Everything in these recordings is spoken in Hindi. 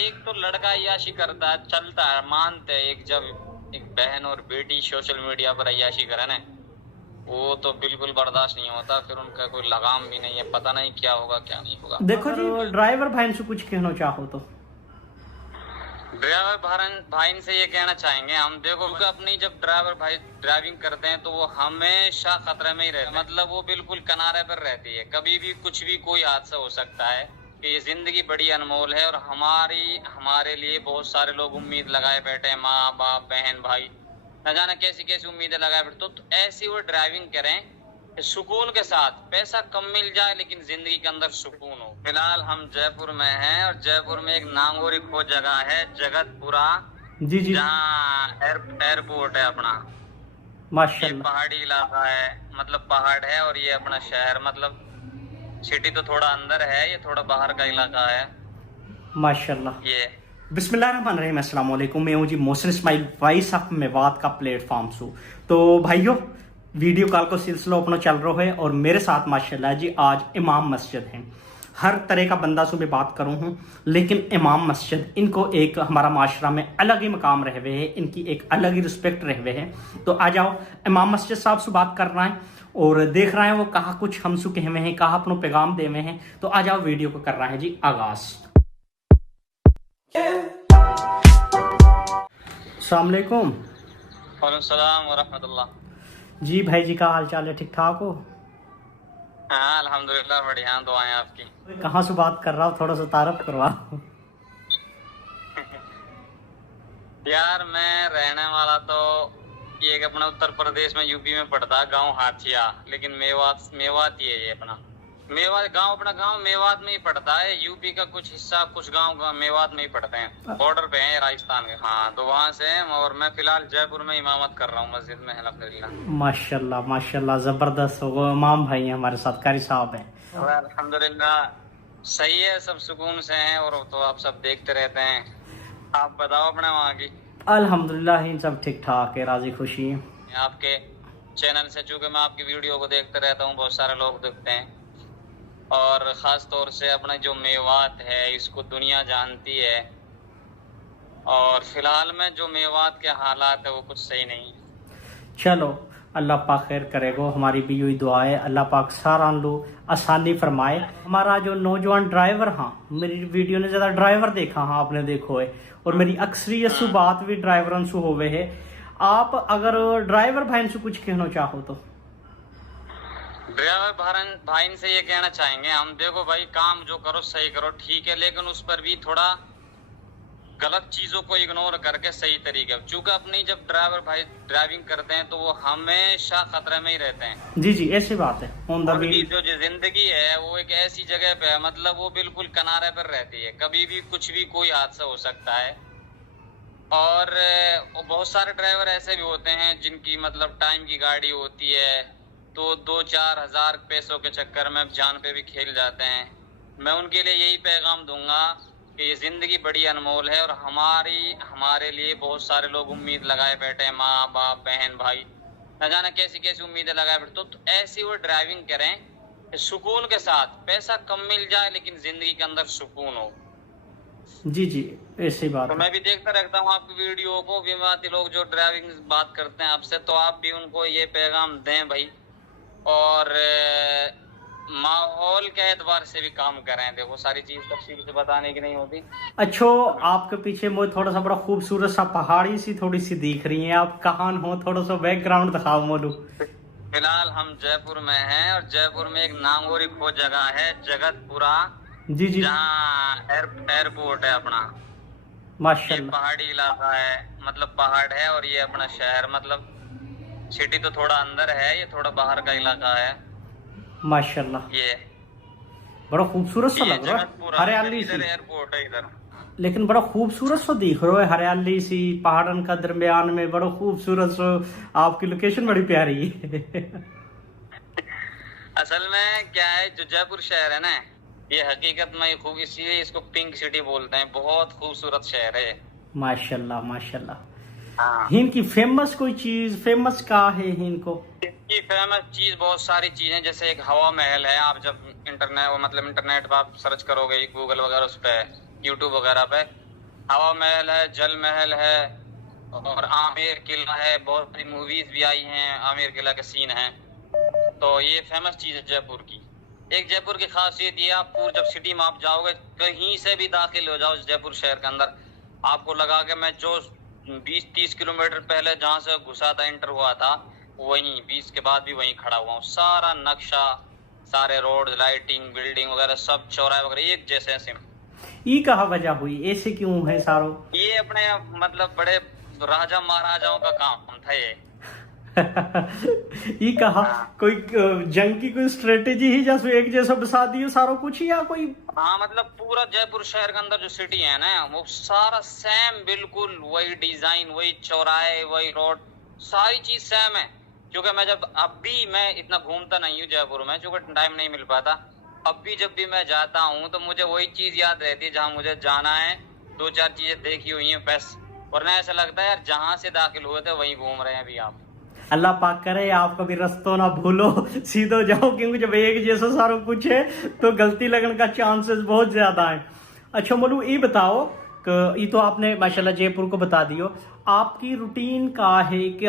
एक तो लड़का अय्याशी करता है, चलता है, मानते हैं, एक जब एक बहन और बेटी सोशल मीडिया पर अय्याशी करे ना, वो तो बिल्कुल बर्दाश्त नहीं होता। फिर उनका कोई लगाम भी नहीं है, पता नहीं क्या होगा क्या नहीं होगा। देखो जी, ड्राइवर भाई से कुछ कहना चाहो तो ड्राइवर भाई से ये कहना चाहेंगे हम, देखो अपनी जब ड्राइवर भाई ड्राइविंग करते हैं तो वो हमेशा खतरे में ही रहते हैं, मतलब वो बिल्कुल किनारे पर रहती है, कभी भी कुछ भी कोई हादसा हो सकता है। कि ये जिंदगी बड़ी अनमोल है और हमारे लिए बहुत सारे लोग उम्मीद लगाए बैठे हैं, माँ बाप बहन भाई, न जाने कैसी कैसी उम्मीदें लगाए बैठे। तो ऐसी वो ड्राइविंग करें सुकून के साथ, पैसा कम मिल जाए लेकिन जिंदगी के अंदर सुकून हो। फिलहाल हम जयपुर में हैं और जयपुर में एक नांगोरी खो जगह है, जगतपुरा, जी जी, जहाँ एयरपोर्ट है अपना। माशाल्लाह। पहाड़ी इलाका है, मतलब पहाड़ है, और ये अपना शहर, मतलब सिटी तो थोड़ा अंदर है, ये थोड़ा बाहर का इलाका है माशाल्लाह। ये। बिस्मिल्लाहिर्रहमानिर्रहीम, अस्सलाम वालेकुम। मैं हूं जी मोहसिन इस्माइल, वॉइस ऑफ मेवात का प्लेटफॉर्म से। तो भाइयों, वीडियो कॉल को सिलसिला अपना चल रहा है और मेरे साथ माशाल्लाह जी आज इमाम मस्जिद हैं। हर तरह का बंदा से मैं बात करूं हूं, लेकिन इमाम मस्जिद इनको एक हमारा माशरा में अलग ही मकाम रहे हुए है, इनकी एक अलग ही रिस्पेक्ट रहे हुए है। तो आ जाओ, इमाम मस्जिद साहब से बात कर रहे हैं और देख रहे हैं वो कहा कुछ हमसे कहे में है, कहा अपना पैगाम दे में है। तो आ जाओ, वीडियो को कर रहे हैं जी आगाज। अस्सलाम वालेकुम। वालेकुम सलाम व रहमतुल्लाह। जी भाई जी, का हाल चाल है? ठीक ठाक हो? हाँ अल्हम्दुलिल्लाह, बढ़िया, दुआएं आपकी। कहाँ से बात कर रहा हूँ, थोड़ा सा तारफ करवा। यार मैं रहने वाला तो ये एक अपना उत्तर प्रदेश में, यूपी में पड़ता, गांव हाथिया, लेकिन मेवात ही है ये अपना। मेवात गांव, अपना गांव मेवात में ही पड़ता है। यूपी का कुछ हिस्सा, कुछ गांव मेवात में ही पड़ते हैं, बॉर्डर पे हैं राजस्थान के। हाँ, तो वहाँ से हैं और मैं फिलहाल जयपुर में इमामत कर रहा हूँ मस्जिद में, अल्हम्दुलिल्लाह। माशाल्लाह माशाल्लाह, जबरदस्त हो। वो इमाम भाई हैं हमारे साथ, कारी साहब हैं। अल्हम्दुलिल्लाह सही है, सब सुकून से हैं और तो आप सब देखते रहते हैं। आप बताओ अपने वहाँ की। अल्हम्दुलिल्लाह इन सब ठीक ठाक है, राजी खुशी है। आपके चैनल से, चूंकि मैं आपकी वीडियो को देखते रहता हूँ, बहुत सारे लोग देखते हैं, और ख़ास तौर से अपना जो मेवात है इसको दुनिया जानती है, और फिलहाल में जो मेवात के हालात है वो कुछ सही नहीं। चलो, अल्लाह पाक खैर करेगो, हमारी भी यही दुआ है, अल्लाह पाक सारा लो आसानी फरमाए। हमारा जो नौजवान ड्राइवर, हाँ मेरी वीडियो ने ज़्यादा ड्राइवर देखा, हाँ आपने देखो है, और मेरी अक्सरियत से बात भी ड्राइवरों से होवे है। आप अगर ड्राइवर भाई से कुछ कहना चाहो तो ड्राइवर भाई से ये कहना चाहेंगे हम, देखो भाई, काम जो करो सही करो, ठीक है, लेकिन उस पर भी थोड़ा गलत चीजों को इग्नोर करके सही तरीके, चूंकि अपनी जब ड्राइवर भाई ड्राइविंग करते हैं तो वो हमेशा खतरे में ही रहते हैं। जी जी, ऐसी बात है। उनकी जो जिंदगी है वो एक ऐसी जगह पे है, मतलब वो बिल्कुल किनारे पर रहती है, कभी भी कुछ भी कोई हादसा हो सकता है। और बहुत सारे ड्राइवर ऐसे भी होते हैं जिनकी मतलब टाइम की गाड़ी होती है, तो 2-4 हजार पैसों के चक्कर में जान पे भी खेल जाते हैं। मैं उनके लिए यही पैगाम दूंगा कि ये जिंदगी बड़ी अनमोल है और हमारे लिए बहुत सारे लोग उम्मीद लगाए बैठे हैं, माँ बाप बहन भाई, न जाने कैसी कैसी उम्मीदें लगाए बैठे। तो ऐसी वो ड्राइविंग करें सुकून के साथ, पैसा कम मिल जाए लेकिन जिंदगी के अंदर सुकून हो। जी जी, ऐसी बात तो है। मैं भी देखता रहता हूँ आपकी वीडियो को, विवादी लोग जो ड्राइविंग बात करते हैं आपसे, तो आप भी उनको ये पैगाम दें भाई, और माहौल के एतबार से भी काम करें। देखो सारी चीज तफसील से बताने की नहीं होती। अच्छा, आपके पीछे मुझे थोड़ा सा बड़ा खूबसूरत सा पहाड़ी सी थोड़ी सी दिख रही है, आप कहाँ हो? थोड़ा सा बैकग्राउंड दिखाओ मोलू। फिलहाल हम जयपुर में हैं और जयपुर में एक नांगोरी खो जगह है, जगतपुरा, जी जी, जहाँ एयरपोर्ट है अपना। माशाल्लाह। पहाड़ी इलाका है, मतलब पहाड़ है, और ये अपना शहर, मतलब सिटी तो थोड़ा अंदर है, ये थोड़ा बाहर का इलाका है माशाल्लाह, ये। बड़ा खूबसूरत सा लग रहा है, हरियाली सी, एयरपोर्ट है इधर, लेकिन बड़ा खूबसूरत सा दिख रहा है, हरियाली सी, पहाड़न का दरमियान में, बड़ा खूबसूरत सा। आपकी लोकेशन बड़ी प्यारी है। असल में क्या है, जो जयपुर शहर है ना, ये हकीकत में खूब, इसीलिए इसको पिंक सिटी बोलते हैं, बहुत खूबसूरत शहर है। माशाल्लाह माशाल्लाह। हाँ, इनकी फेमस कोई चीज, फेमस का है इनको? इसकी फेमस चीज बहुत सारी चीजें, जैसे एक हवा महल है। आप जब इंटरनेट पे आप सर्च करोगे गूगल वगैरह, उस पे यूट्यूब वगैरह पे, हवा महल है, जल महल है और आमेर किला है। बहुत सारी मूवीज भी आई हैं, आमेर किला के सीन हैं। तो ये फेमस चीज है जयपुर की। एक जयपुर की खासियत ये, आप पूरी जब सिटी में आप जाओगे, कहीं से भी दाखिल हो जाओ जयपुर शहर के अंदर, आपको लगा कि मैं जो 20-30 किलोमीटर पहले जहाँ से घुसा था, एंटर हुआ था, वहीं 20 के बाद भी वहीं खड़ा हुआ हूँ। सारा नक्शा, सारे रोड, लाइटिंग, बिल्डिंग वगैरह सब, चौराहे वगैरह एक जैसे हैं। ये कहा वजह हुई ऐसे क्यों है सारो? ये अपने मतलब बड़े राजा महाराजाओं का काम था ये। ये कहा कोई जंग की कोई स्ट्रेटेजी ही जैसे एक जैसा बसा दियो सारो कुछ, या कोई? हाँ, मतलब पूरा जयपुर शहर के अंदर जो सिटी है ना, वो सारा सेम, बिल्कुल वही डिजाइन, वही चौराहे, वही रोड, सारी चीज सेम है। क्योंकि मैं जब मैं इतना घूमता नहीं हूँ जयपुर में, क्योंकि टाइम नहीं मिल पाता। अब भी जब भी मैं जाता हूँ तो मुझे वही चीज याद रहती है जहाँ मुझे जाना है। 2-4 चीजें देखी हुई हैं बस, वरना ऐसा लगता है यार जहाँ से दाखिल हुए थे वहीं घूम रहे हैं अभी आप। अल्लाह पाक करे आप कभी रास्तों ना भूलो, सीधो जाओ, क्योंकि जब एक जैसा सारा कुछ है तो गलती लगने का चांसेस बहुत ज्यादा है। अच्छा मोलू, ये बताओ कि ये तो आपने माशाल्लाह जयपुर को बता दियो, आपकी रूटीन का है कि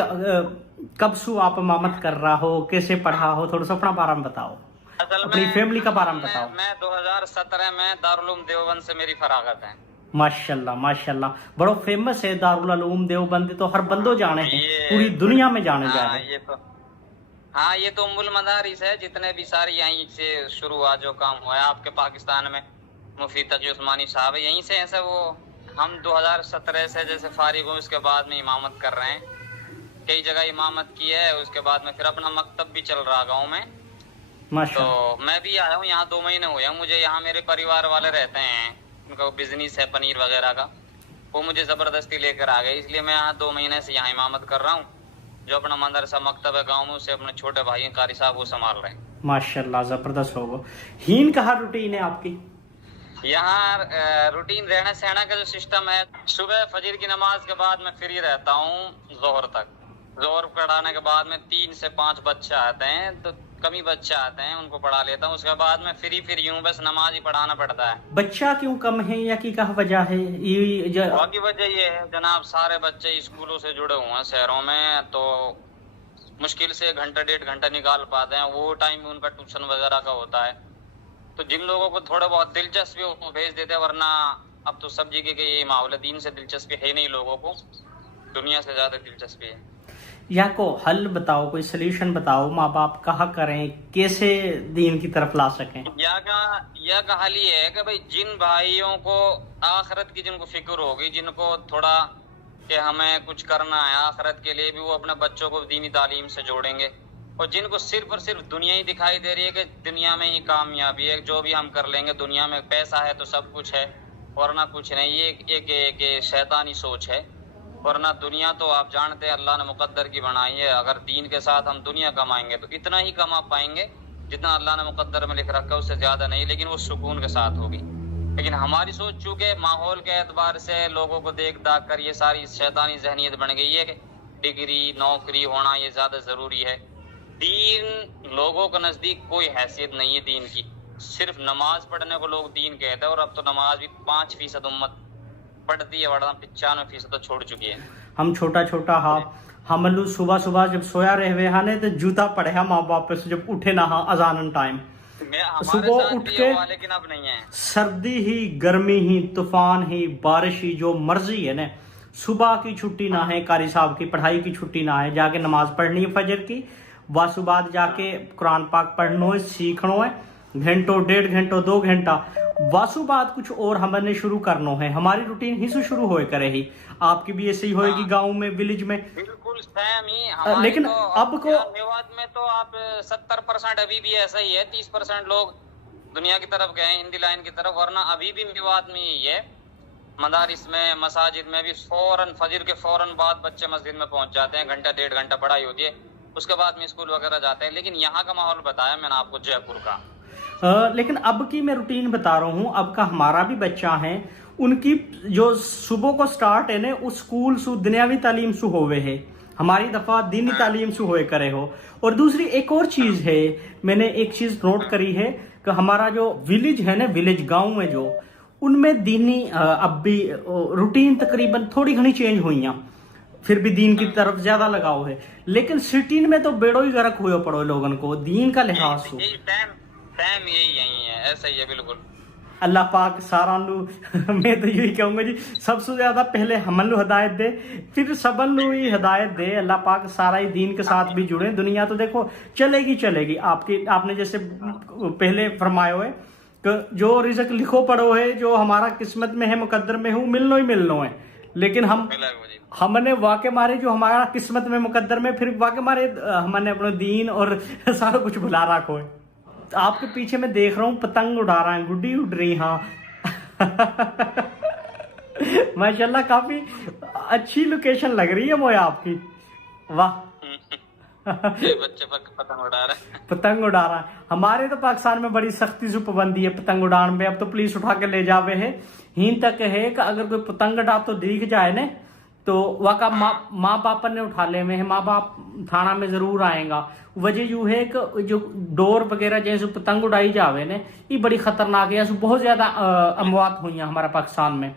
कब से आप इमामत कर रहा हो, कैसे पढ़ा हो, थोड़ा सा अपना बारे में बताओ, अपनी फैमिली का बारे में बताओ। मैं 2017 में दारुल उलूम देवबंद से मेरी फरागत है। माशाल्लाह माशाल्लाह, बड़ो फेमस है दारुल उलूम देवबंद, तो हर बंदो जाने हैं, पूरी दुनिया में जाने जा रहे हैं। ये तो उम्मुल मदारिस है, जितने भी सारी यहीं से शुरू हुआ जो काम हुआ है आपके पाकिस्तान में। मुफ्ती तकी उस्मानी साहब यहीं से ऐसे, वो हम 2017 से जैसे फारिग हुए, उसके बाद में इमामत कर रहे हैं। कई जगह इमामत की है, उसके बाद में फिर अपना मकतब भी चल रहा गाँव में। तो मैं भी आया हूँ यहाँ, 2 महीने हुए हैं मुझे। यहाँ मेरे परिवार वाले रहते हैं, उनका बिजनेस है पनीर वगैरह का, वो मुझे जबरदस्ती लेकर आ गए, इसलिए मैं यहाँ 2 महीने से यहाँ इमामत कर रहा हूँ। जो अपना मदरसा मकतब है गाँव में, उसे अपने छोटे भाई कारी साहब वो संभाल रहे हैं। माशाल्लाह जबरदस्त होगा। हीन कहाँ रूटीन है आपकी? यहाँ रूटीन रहना सहना का जो सिस्टम है, सुबह फजर की नमाज के बाद मैं फ्री रहता हूँ जोहर तक। जोहर पढ़ाने के बाद में 3 से 5 बच्चे आते हैं, तो कमी बच्चे आते हैं, उनको पढ़ा लेता हूँ। उसके बाद में फ्री हूँ, बस नमाज ही पढ़ाना पड़ता है। बच्चा क्यों कम है या की क्या वजह है? बाकी वजह ये है जनाब, सारे बच्चे स्कूलों से जुड़े हुए हैं शहरों में, तो मुश्किल से 1-1.5 घंटा निकाल पाते हैं। वो टाइम उनका ट्यूशन वगैरह का होता है। तो जिन लोगों को थोड़ा बहुत दिलचस्पी हो वो भेज देते हैं, वरना अब तो सब जगह के ये माहौल है, दीन से दिलचस्पी है नहीं लोगों को, दुनिया से ज्यादा दिलचस्पी है। या को हल बताओ, कोई सोल्यूशन बताओ, माँ बाप कहा करें, कैसे दीन की तरफ ला सकें? या का हल ये है कि भाई जिन भाइयों को आखिरत की जिनको फिक्र होगी, जिनको थोड़ा कि हमें कुछ करना है आखिरत के लिए भी, वो अपने बच्चों को दीनी तालीम से जोड़ेंगे। और जिनको सिर्फ और सिर्फ दुनिया ही दिखाई दे रही है कि दुनिया में ही कामयाबी है, जो भी हम कर लेंगे दुनिया में, पैसा है तो सब कुछ है, वरना कुछ नहीं, ये एक शैतानी सोच है। वरना दुनिया तो आप जानते हैं अल्लाह ने मुकद्दर की बनाई है। अगर दीन के साथ हम दुनिया कमाएंगे तो इतना ही कमा पाएंगे जितना अल्लाह ने मुकद्दर में लिख रखा है, उससे ज्यादा नहीं, लेकिन वो सुकून के साथ होगी। लेकिन हमारी सोच चूंकि माहौल के एतबार से लोगों को देख दाख कर ये सारी शैतानी जहनीत बन गई है कि डिग्री नौकरी होना ये ज्यादा जरूरी है। दीन लोगों के नजदीक कोई हैसियत नहीं है दीन की, सिर्फ नमाज पढ़ने को लोग दीन कहते हैं। और अब तो नमाज भी 5% उम्मत पढ़ती है, वरना 95% तो छोड़ चुकी है। हम छोटा हम सुबह सुबह जब सोया रहे हाने तो जूता पड़े माँ बाप से, जब उठे ना अजान टाइम सुबह उठ के, लेकिन अब नहीं है। सर्दी ही गर्मी ही तूफान ही बारिश ही जो मर्जी है ना, सुबह की छुट्टी ना है, कारी साहब की पढ़ाई की छुट्टी ना है, जाके नमाज पढ़नी है फजर की, वासु बाद जाके कुरान पाक पढ़नो है, सीखनो है, घंटों 1.5 घंटा 2 घंटा, वासु बाद कुछ और हमने शुरू करना है। हमारी रूटीन ही से शुरू होए करे ही, आपकी भी ऐसे ही होएगी गांव में, विलेज में, बिल्कुल सेम ही। लेकिन तो अब को मेवात में तो आप 70% अभी भी ऐसा ही है, 30% लोग दुनिया की तरफ गए, हिंदी लाइन की तरफ, वरना अभी भी मेवात में ही है। मदारिस में, मसाजिद में भी फौरन फजर के फौरन बाद बच्चे मस्जिद में पहुंच जाते हैं, 1-1.5 घंटा पढ़ाई होती है, उसके बाद में स्कूल वगैरह जाते हैं। लेकिन यहाँ का माहौल बताया मैंने आपको जयपुर का। लेकिन अब की मैं रूटीन बता रहा हूँ, अब का हमारा भी बच्चा है, उनकी जो सुबह को स्टार्ट है ना, उस स्कूल सु दुनियावी तालीम सु होवे है, हमारी दफा दीनी तालीम सु होए करे हो। और दूसरी एक और चीज है, मैंने एक चीज नोट करी है कि हमारा जो विलेज है ना, विलेज गांव में जो उनमें दीनी अब भी रूटीन तकरीबन थोड़ी घनी चेंज हुई हैं, फिर भी दीन की तरफ ज्यादा लगाव है। लेकिन सिटी में तो बेड़ो ही गर्क हुए पड़ो लोगन को दीन का लिहाज से। टाइम यही है, ऐसा ही है बिल्कुल। अल्लाह पाक सारा नू मैं तो यही कहूंगा जी, सबसे ज्यादा पहले हमन नू हिदायत दे, फिर सबन नू ही हिदायत दे। अल्लाह पाक सारा ही दीन के साथ भी जुड़े। दुनिया तो देखो चलेगी आपने जैसे पहले फरमाया है कि जो रिज़्क लिखो पड़ो है, जो हमारा किस्मत में है, मुकद्दर में है, मिलनो है। लेकिन हमने वाके मारे जो हमारा किस्मत में मुकद्दर में, फिर वाके मारे हमने अपना दीन और सारा कुछ भुला रखो है। आपके पीछे मैं देख रहा हूँ पतंग उड़ा रहा है, गुड्डी उड़ रही। हाँ माशाल्लाह काफी अच्छी लोकेशन लग रही है मुझे आपकी। वाह बच्चे पतंग उड़ा रहा है। हमारे तो पाकिस्तान में बड़ी सख्ती से पाबंदी है पतंग उड़ान में। अब तो पुलिस उठा के ले जावे है। हीन तक है कि अगर कोई पतंग उड़ा तो दिख जाए ने तो वह माँ बाप ने उठा ले में है, माँ बाप थाना में जरूर आएगा। वजह यू है कि जो डोर वगैरह जैसे पतंग उड़ाई जावे ने ये बड़ी खतरनाक है। बहुत ज्यादा अमवात हुई है हमारे पाकिस्तान में,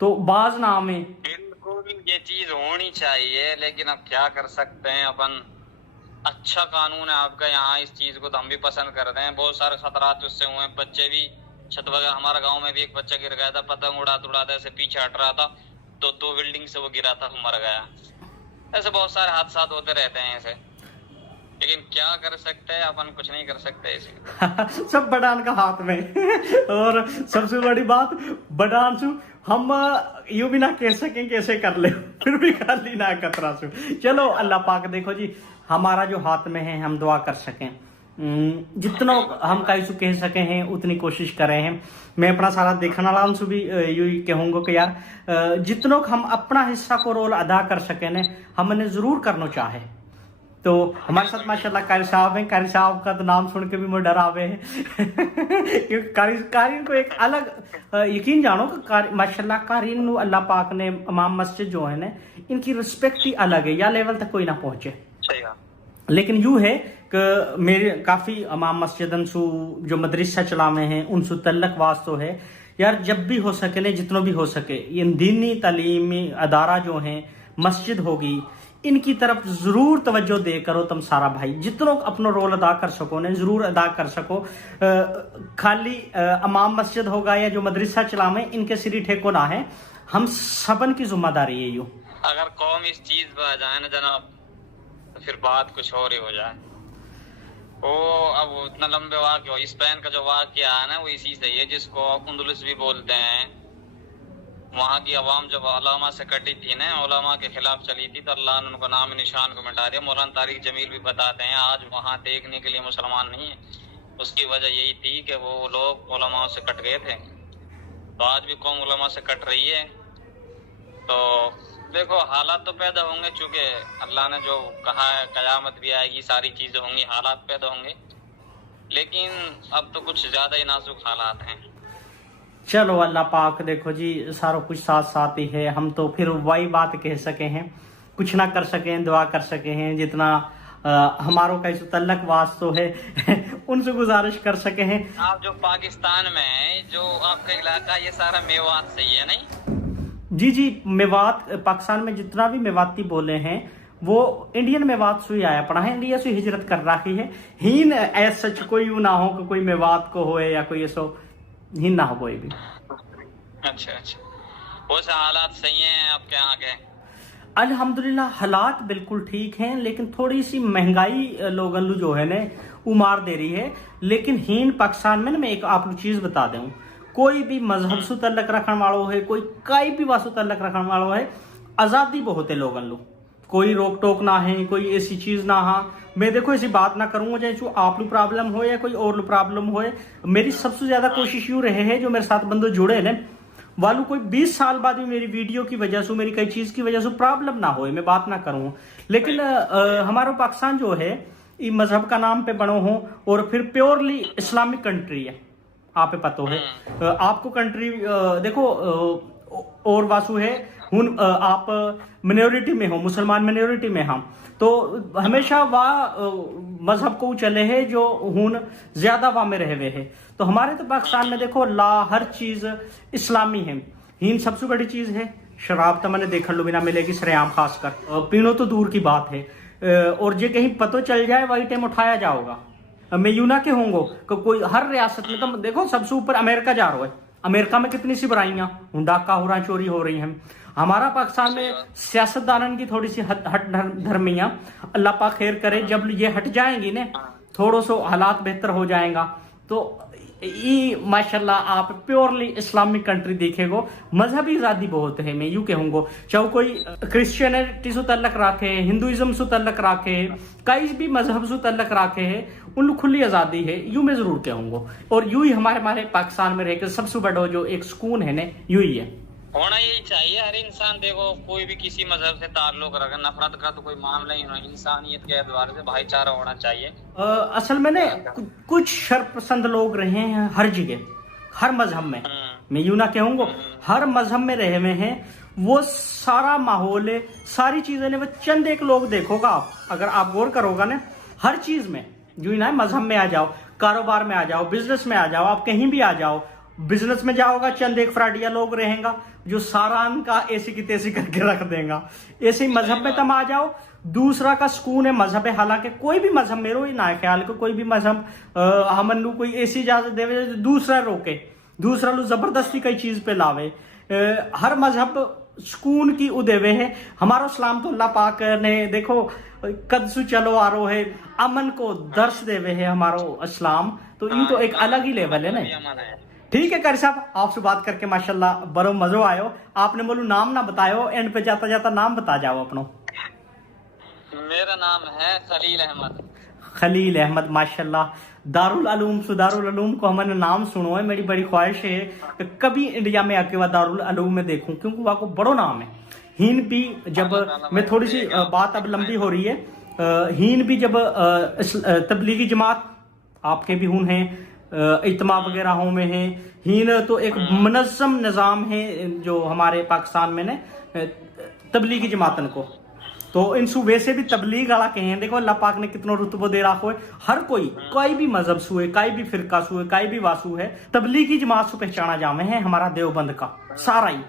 तो बाज नाम है। बिल्कुल ये चीज होनी चाहिए, लेकिन अब क्या कर सकते हैं अपन। अच्छा कानून है आपका यहाँ, इस चीज को तो हम भी पसंद करते हैं। बहुत सारे खतरात उससे हुए, बच्चे भी छत वगैरह। हमारे गाँव में भी एक बच्चा गिर गया था, पतंग उड़ाते ऐसे पीछे हट रहा था तो 2 बिल्डिंग से वो गिरा था, मर गया। ऐसे बहुत सारे हादसा होते रहते हैं ऐसे, लेकिन क्या कर सकते हैं अपन, कुछ नहीं कर सकते इसे। सब बडान का हाथ में। और सबसे बड़ी बात बडान सु हम यूं भी ना कह सकें कैसे कर ले, फिर भी खाली ना कतरा सु। चलो अल्लाह पाक देखो जी, हमारा जो हाथ में है हम दुआ कर सकें, जितना हम कह सके हैं उतनी कोशिश करें हैं। मैं अपना सारा देखने वाला उनसे भी यू ही कहूंगा कि यार जितना हम अपना हिस्सा को रोल अदा कर सके ने हमने जरूर करना चाहे। तो हमारे साथ माशाल्लाह कारी साहब हैं। कारी साहब का तो नाम सुन के भी मुझे डरावे है क्योंकि कारीन को एक अलग यकीन जानो कि माशाल्लाह कारीन नु अल्लाह पाक ने इमाम मस्जिद जो है ना इनकी रिस्पेक्ट ही अलग है, या लेवल तक कोई ना पहुंचे। लेकिन यू है कि मेरे काफी इमाम मस्जिदन सु जो मदरसा चलावे हैं उनसु तल्लक वास्तो है यार, जब भी हो सके ने जितना भी हो सके ये दीनी तालीमी अदारा जो है मस्जिद होगी इनकी तरफ जरूर तवज्जो दे करो। तुम सारा भाई जितना अपना रोल अदा कर सको ने जरूर अदा कर सको। खाली इमाम मस्जिद होगा या जो मदरसा चलावे इनके सिरी ठेको ना है, हम सबन की जिम्मेदारी है। यू अगर कौम इस चीज पर आ जाए ना जनाब तो फिर बात कुछ और ही हो जाए। वो अब इतना लंबे वाक़या, स्पेन का जो वाक़या है ना वो इसी से है, जिसको अंदलुस भी बोलते हैं। वहाँ की अवाम जब उलमा से कटी थी ना, उलमा के खिलाफ चली थी, तो अल्लाह ने उनको नाम निशान को मिटा दिया। मौलाना तारिक जमील भी बताते हैं आज वहाँ देखने के लिए मुसलमान नहीं है। उसकी वजह यही थी कि वो लोग उलमा से कट गए थे। तो आज भी कौम उलमा से कट रही है। तो देखो हालात तो पैदा होंगे, चूंकि अल्लाह ने जो कहा है कयामत भी आएगी, सारी चीजें होंगी, हालात पैदा होंगे। लेकिन अब तो कुछ ज्यादा ही नाजुक हालात हैं। चलो अल्लाह पाक देखो जी सारा कुछ साथ साथ ही है। हम तो फिर वही बात कह सके हैं, कुछ ना कर सके हैं, दुआ कर सके हैं। जितना हमारों का इस तल्लक वास्तो है उनसे गुजारिश कर सके हैं। आप जो पाकिस्तान में है, जो आपका इलाका, ये सारा मेवात से ही है नहीं? जी मेवात पाकिस्तान में जितना भी मेवाती बोले हैं वो इंडियन मेवात से ही आया पड़ा है, इंडिया से हिजरत कर रखी है। हीन ऐसा सच कोई ना हो कि कोई मेवात को होए या कोई ऐसा ही ना हो कोई भी। अच्छा वो से हालात सही हैं आपके यहाँ के? अल्हम्दुलिल्लाह हालात बिल्कुल ठीक हैं, लेकिन थोड़ी सी महंगाई लोगन जो है ना वो मार दे रही है। लेकिन हीन पाकिस्तान में ना मैं एक आप चीज बता दूं, कोई भी मजहब से तल्लक रखने वालों है, कोई कई भी वास्तु तल्लक रखने वालों है, आजादी बहुत है लोगन लो, कोई रोक टोक ना है, कोई ऐसी चीज ना। हाँ मैं देखो ऐसी बात ना करूंगा जैसे आप लोग प्रॉब्लम हो या कोई और प्रॉब्लम हो। मेरी सबसे ज्यादा कोशिश यूं रहे है जो मेरे साथ बंदे जुड़े ना वालू कोई 20 साल बाद भी मेरी वीडियो की वजह से, मेरी कई चीज की वजह से प्रॉब्लम ना हो, मैं बात ना करूं। लेकिन हमारा पाकिस्तान जो है ये मजहब का नाम पे बनो हो और फिर प्योरली इस्लामिक कंट्री है। आप पे पता है आपको कंट्री देखो और वासु है हुन आप मिनोरिटी में हो, मुसलमान मिनोरिटी में हम, तो हमेशा वाह मजहब को चले है जो हुन ज्यादा वाह में रहे हुए है। तो हमारे तो पाकिस्तान में देखो ला हर चीज इस्लामी है। हीन सबसे बड़ी चीज है, शराब तो मैंने देखा लो बिना मिलेगी सरेआम, खासकर पीनो तो दूर की बात है, और जे कहीं पतो चल जाए वही टाइम उठाया जाओगा। मैं यूं ना के होंगे कोई हर रियासत में, तो देखो सबसे ऊपर अमेरिका जा रहा है, अमेरिका में कितनी सी बुराइयां, डाका हो रहा, चोरी हो रही हैं। हमारा पाकिस्तान में सियासतदानन की थोड़ी सी हट धर्मियां, अल्लाह पाक खैर करे, जब ये हट जाएंगी ना थोड़ो सो हालात बेहतर हो जाएगा। तो ये माशाल्लाह आप प्योरली इस्लामिक कंट्री देखेगो, मजहबी आजादी बहुत है। मैं यूं कहूंगा चाहे कोई क्रिश्चियनिटी से तल्लक रखे, हिंदुइज्म से तल्लक रखे, कई भी मजहब से तल्लक रखे है, उन खुली आजादी है, यूं मैं जरूर कहूंगा। और यूं ही हमारे पाकिस्तान में रहकर सबसे बड़ा जो एक सुकून है ना, यूं ही है। होना यही चाहिए। हर इंसान देखो कोई भी किसी मजहब से ताल्लुक रखे, नफरत का तो कोई मामला ही नहीं, इंसानियत के एतबार से भाईचारा होना चाहिए। असल में कुछ शरपसंद लोग रहे हैं हर जगह, हर मजहब में, मैं यूं ना कहूंगा हर मजहब में रहे हुए हैं। वो सारा माहौल है, सारी चीजें ने, वो चंद एक लोग देखोगा आप, अगर आप गौर करोगा ना हर चीज में, यूं ना मजहब में आ जाओ, कारोबार में आ जाओ, बिजनेस में आ जाओ, आप कहीं भी आ जाओ, बिजनेस में जाओगा चंद एक फ्राडिया लोग रहेगा जो सारा का ऐसी की तैसी करके रख देगा। ऐसे ही मजहब में तुम आ जाओ, दूसरा का सुकून है मजहब है। हालांकि कोई भी मजहब, मेरो ही ना ख्याल को कोई भी मजहब हमन कोई ऐसी इजाजत देवे दूसरा रोके, दूसरा लो जबरदस्ती कई चीज पे लावे। हर मजहब सुकून की उदेवे है। हमारा इस्लाम तो अल्लाह पाक ने देखो कदसु चलो आ रो है, अमन को दर्श देवे है हमारो इस्लाम। तो यूं तो एक अलग ही लेवल है ना। ठीक है कारी साहब, आपसे बात करके माशाल्लाह बड़ो मजो आयो। आपने बोलू नाम ना बतायो, एंड पे जाता जाता नाम बता जाओ अपनो। मेरा नाम है खलील अहमद। खलील अहमद, माशाल्लाह। दारुल उलूम, दारुल उलूम को हमने नाम सुनो है, मेरी बड़ी ख्वाहिश है कि कभी इंडिया में आके वह दारुल उलूम में देखूं, क्योंकि वह को बड़ो नाम है। हीन भी जब मैं थोड़ी सी बात अब लंबी हो रही है, हीन भी जब तबलीगी जमात आपके भी हुन है, इज्तिमा वगैरह हो में है, हीन तो एक मुनज़्ज़म निज़ाम है जो हमारे पाकिस्तान में ने तबलीगी जमातन को। तो इनसु वैसे भी तबलीग वाला कहे हैं, देखो अल्लाह पाक ने कितनो रुतबो दे रखो है। हर कोई भी मजहब सु है, कोई भी फिरका सु है, कोई भी वासु है, तबलीगी जमात से पहचाना जामे है हमारा देवबंद का सारा ही।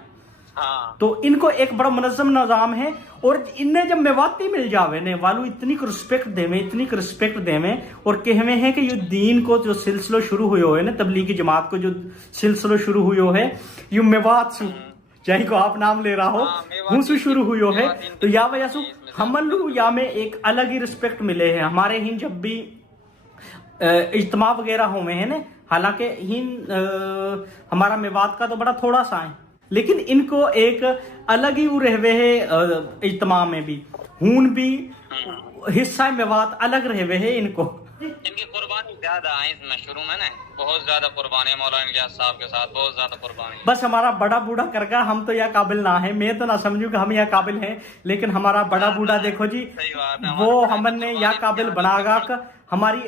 तो इनको एक बड़ा मुनज़्ज़म निज़ाम है, और इनने जब मेवाती मिल जावे ने वालू इतनी रिस्पेक्ट देवे, इतनी रिस्पेक्ट देवे, और कहवे हैं कि ये दीन को जो सिलसिलो शुरू हुयो है ना, तबलीगी जमात को जो सिलसिलो शुरू हुयो है, ये मेवात सु चाहे को आप नाम ले रहा हो, हुसु शुरू हुयो है। तो या वजह से हमलू या में एक अलग ही रिस्पेक्ट मिले है हमारे हिन जब भी इज्तिमा वगैरह हो में है ना। हालांकि हिन हमारा मेवात का तो बड़ा थोड़ा सा है, लेकिन इनको एक अलग ही रहवे है। इज्तिमा में भी हून भी हिस्सा मेवात अलग रहवे है इनको। इनकी कुर्बानी ज्यादा है इसमें, शुरू में ना बहुत ज्यादा कुर्बानी है मौलाना इलियास साहब के साथ, बहुत ज्यादा कुर्बानी। बस हमारा बड़ा बूढ़ा करगा, हम तो यह काबिल ना है, मैं तो ना समझू कि हम यह काबिल हैं, लेकिन हमारा बड़ा बूढ़ा देखो जी, वो हमने यह काबिल बनागा कि हमारी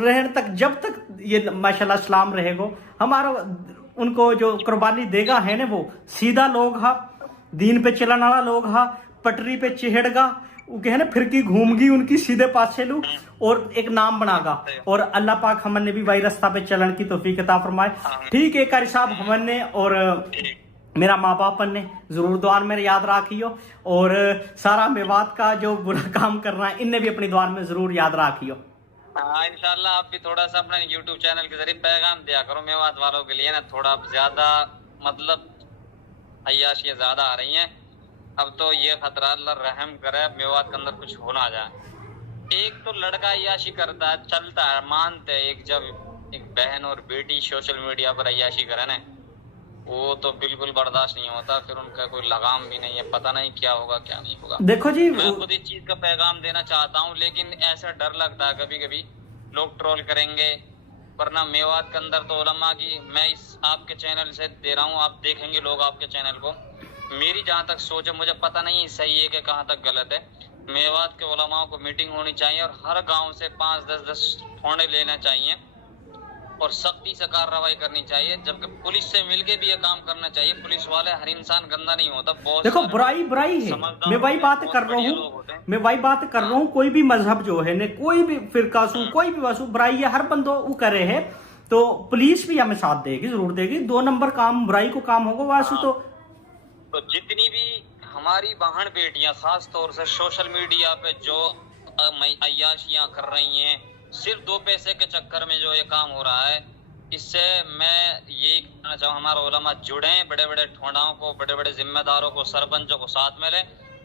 रहन तक, जब तक ये माशाल्लाह इस्लाम रहेगा, हमारा उनको जो कुर्बानी देगा है ना, वो सीधा लोग हा, दीन पे चलने वाला लोग हा, पटरी पे चेहड़गा, वो कहे ना फिरकी घूमगी उनकी सीधे पाछे लू, और एक नाम बनागा। और अल्लाह पाक हमने भी वही रास्ता पे चलन की तौफीक अता फरमाए। ठीक है कारी साहब, हमने और मेरा माँ बाप ने जरूर दुआ में याद रखियो, और सारा मेवात का जो बुरा काम कर रहा है इनने भी अपनी दुआ में जरूर याद रखियो। हाँ इंशाल्लाह, आप भी थोड़ा सा अपने YouTube चैनल के जरिए पैगाम दिया करो मेवात वालों के लिए ना, थोड़ा ज्यादा मतलब अय्याशियाँ ज्यादा आ रही हैं। अब तो ये खतरा अल्लाह रहम करे मेवात के अंदर कुछ हो ना जाए। एक तो लड़का अय्याशी करता है, चलता है, मानते हैं, एक जब एक बहन और बेटी सोशल मीडिया पर अय्याशी करे ना, वो तो बिल्कुल बर्दाश्त नहीं होता, फिर उनका कोई लगाम भी नहीं है, पता नहीं क्या होगा क्या नहीं होगा। देखो जी, मैं खुद इस चीज का पैगाम देना चाहता हूँ, लेकिन ऐसा डर लगता है कभी कभी लोग ट्रोल करेंगे, वरना मेवात के अंदर तो उलमा की, मैं इस आपके चैनल से दे रहा हूँ, आप देखेंगे लोग आपके चैनल को, मेरी जहाँ तक सोच है, मुझे पता नहीं सही है कि कहाँ तक गलत है, मेवात के उलमाओं को मीटिंग होनी चाहिए और हर गांव से 5-10 फोने लेना चाहिए और सख्ती से कार्रवाई करनी चाहिए, जबकि पुलिस से मिलके भी ये काम करना चाहिए। पुलिस वाले, हर इंसान गंदा नहीं होता, बहुत देखो सारे बुराई बुराई है, समझदार मैं वही होते हैं, बात बहुत कर रहा बढ़िया हूँ, लोग होते हैं। मैं वही बात कर रहा हूँ। कोई भी मजहब जो है ने, कोई भी फिरकासू, कोई भी वसू बुराई है, हर बंदो वो करे है, तो पुलिस भी हमें साथ देगी, जरूर देगी। 2 नंबर काम बुराई को काम होगा वासु। तो जितनी भी हमारी बहन बेटियां खास तौर से सोशल मीडिया पे जो अय्याशियां कर रही हैं, सिर्फ 2 पैसे के चक्कर में जो ये काम हो रहा है, इससे मैं यही कहना चाहूँ, हमारा उलमा जुड़े, बड़े बड़े ठोड़ाओं को, बड़े बड़े जिम्मेदारों को, सरपंचों को साथ में लें।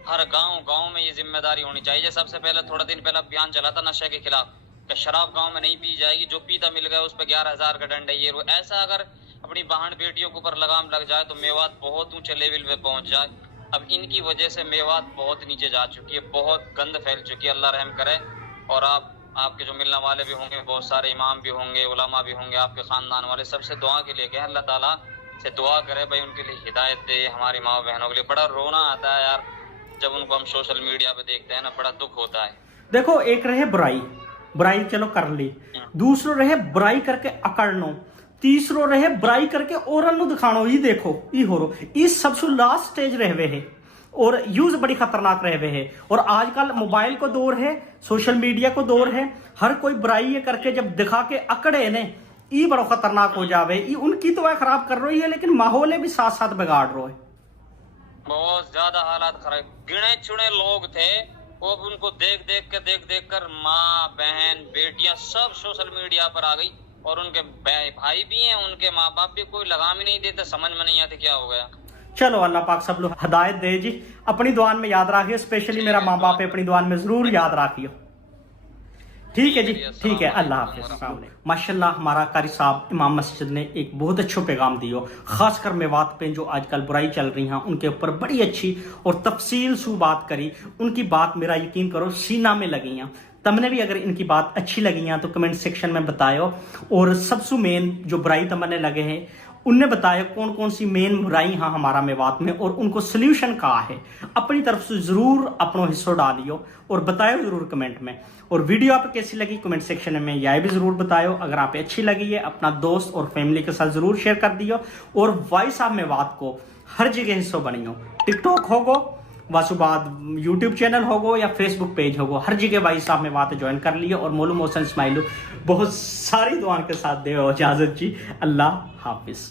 हर गांव में ये जिम्मेदारी होनी चाहिए। सबसे पहले थोड़ा दिन पहले अभियान चला था नशे के खिलाफ, कि शराब गांव में नहीं पी जाएगी, जो पीता मिल गया उस पर 11,000 का दंड है। ये ऐसा अगर अपनी बहन बेटियों के ऊपर लगाम लग जाए तो मेवात बहुत ऊंचे लेवल पे पहुंच जाए। अब इनकी वजह से मेवात बहुत नीचे जा चुकी है, बहुत गंद फैल चुकी है। अल्लाह रहम करे। और आपके जो मिलने वाले भी होंगे, बहुत सारे इमाम भी होंगे, उलमा भी होंगे, आपके खानदान वाले, सबसे दुआ के लिए कहें, अल्लाह ताला से दुआ करे भाई उनके लिए हिदायत दे। हमारी माँ बहनों के लिए बड़ा रोना आता है यार, जब उनको हम सोशल मीडिया पे देखते हैं ना, बड़ा दुख होता है। देखो, एक रहे बुराई, बुराई चलो कर ली, दूसरो रहे बुराई करके अकड़नो, तीसरो रहे बुराई करके औरन नु दिखानो। ये देखो ये हो रो, इस सबसे लास्ट स्टेज रहवे है, और यूज बड़ी खतरनाक रहवे है। और आजकल मोबाइल को दौर है, सोशल मीडिया को दौर है, हर कोई बुराई करके जब दिखा के अकड़े ने, ये बड़ा खतरनाक हो जावे। ये उनकी तो वह खराब कर रही है, लेकिन माहौल भी साथ साथ बिगाड़ रहा है। बहुत ज्यादा हालात खराब। गिने चुने लोग थे, वो उनको देख देख कर माँ बहन बेटियां सब सोशल मीडिया पर आ गई, और उनके भाई भी हैं, उनके माँ बाप भी, कोई लगाम ही नहीं देते। समझ में नहीं आती क्या हो गया। चलो अल्लाह पाक सब लोग हिदायत दे जी। अपनी दुआन में याद रखियो, स्पेशली मेरा माँ बाप है, अपनी दुआन में जरूर याद रखियो। ठीक है जी, ठीक है, अल्लाह हाफिज। माशाल्लाह, हमारा कारी साहब इमाम मस्जिद ने एक बहुत अच्छा पैगाम दियो, खासकर मेवात पे जो आजकल बुराई चल रही हैं उनके ऊपर बड़ी अच्छी और तफसील सु बात करी। उनकी बात मेरा यकीन करो सीना में लगी हैं। तमने भी अगर इनकी बात अच्छी लगी हैं तो कमेंट सेक्शन में बतायो। और सबसे मेन जो बुराई तमने लगे हैं उनने बताया कौन कौन सी मेन बुराई हाँ हमारा मेवात में, और उनको सोल्यूशन कहा है। अपनी तरफ से जरूर अपना हिस्सा डालियो और बताओ जरूर कमेंट में। और वीडियो आप कैसी लगी कमेंट सेक्शन में यह भी जरूर बताओ। अगर आप अच्छी लगी है अपना दोस्त और फैमिली के साथ जरूर शेयर कर दियो। और वॉइस ऑफ मेवात को हर जगह हिस्सा बनियो, टिकटॉक होगो, वासुबाद यूट्यूब चैनल होगो या फेसबुक पेज होगो, हर जगह वॉइस ऑफ मेवात ज्वाइन कर लियो। और मोलू मोहसिन इस्माइल बहुत सारी दुआओं के साथ दे इजाजत जी। अल्लाह हाफिज।